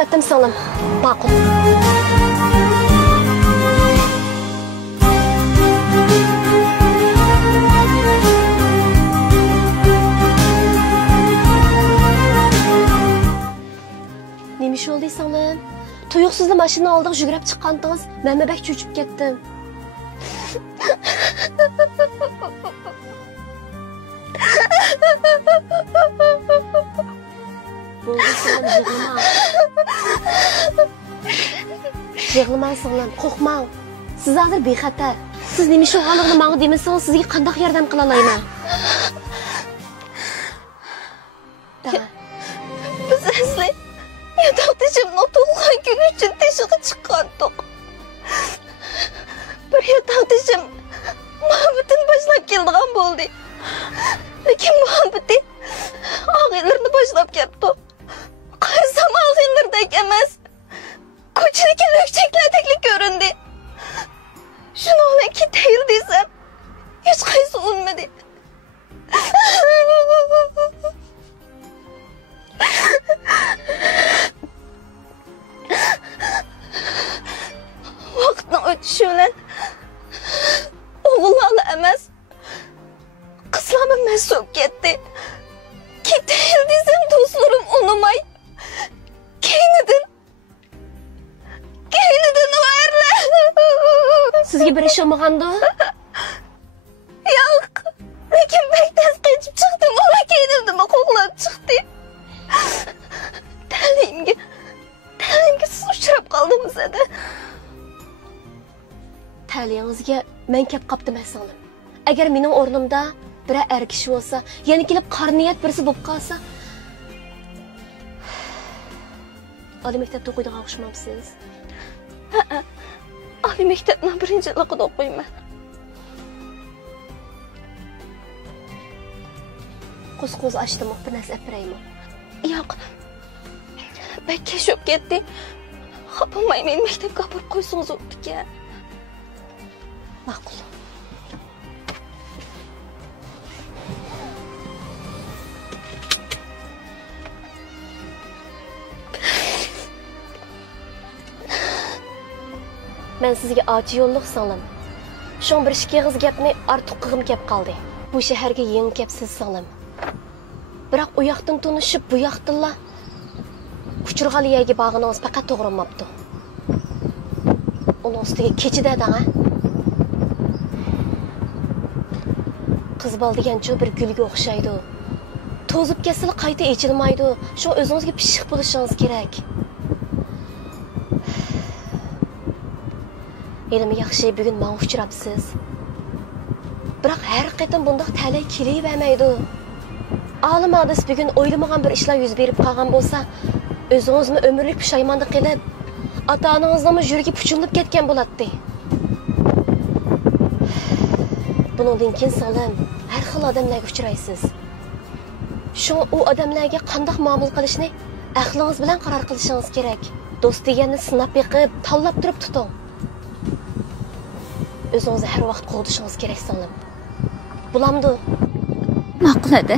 qo'ydim singlim. Ma'qul. Nima ish oldi singlim? Tuyuqsizda mashina oldiga yugurib chiqqandingiz, men bak cho'chib ketdim. Bo'ldi singlim, yig'lama. Yig'lamang singlim, qo'rqmang. Siz hozir bexatar. Siz nima ish olganligini menga demasangiz, sizga qanday yordam qila olaman? Biz asli yatakdashimni tug'ilgan kuni uchun teshig'i chiqqandik. Bir yatakdashim muhabbatini boshlab keldigan bo'ldi. Lekin muhabbati og'aylarni boshlab ketdi. Qarsam og'aylardek emas, ko'chadagi lo'kchaklardek ko'rindi. Shuni ketayil desam, hech qaysi unmadi. Vaqtning o'tishi bilan o'g'illar emas, qizlarga mas'ul ketdi. Ketayil desam, do'stlarim unamay. Keynidan varlar. Sizga bir ish olmaganda? Yo'q. Lekin maktab qochib chiqdim, ular keynimdan qo'g'lab chiqdi. Ta'limga siz uchrab qoldingiz-da. Ta'lingizga men kelib qopdim singlim. Agar mening o'rnimda bir er kishi bo'lsa, yana kelib qarniyat birisi bo'lib qolsa, oliy maktabda o'qiydigan o'xshamabsiz. Ha, oliy maktabning birinchi yilida o'qiyman. Qo'z ochdim, bir narsa apiraymi? Yo'q. Bakka sho'p ketdi. Xafaman, men maktabga borib qo'ysangiz o'tdi-ku. Ma'qul. Men sizga ochi yo'lliq singlim. Shon bir ikki og'iz gapni ortiq qilg'im kelib qoldi. Bu shaharga yangi kelibsiz singlim. Biroq u yoqdan tunishib, bu yoqdanla Kuchurg'aliyaga bag'ingiz faqat to'g'rilmabdi. Uning ustiga kechida-da, qiz bol degan-chu bir gulga o'xshaydi. To'zib ketsa qayta echilmaydi. Shu o'zingizga pishiq bo'lishingiz kerak. Elim yaxshi bugun men uchrabsiz. Biroq har qatam bundaq talay kelavermaydi. Olim odis bugun o'ylamagan bir ishlar yuz berib qolgan bo'lsa, o'zingizni umrlik pushaymonda qilib, ota-onangizning yuragi puchunlib ketgan bo'ladi. Bundan keyin singlim, har xil odamlarga uchraysiz. Shu u odamlarga qanday muomala qilishni aqlingiz bilan qaror qilishingiz kerak. Do'st deganni sinab yiqib, tanlab turib tuting. O'zingizni har vaqt qo'g'dishingiz kerak singlim. Bulamdi. Ma'qul edi.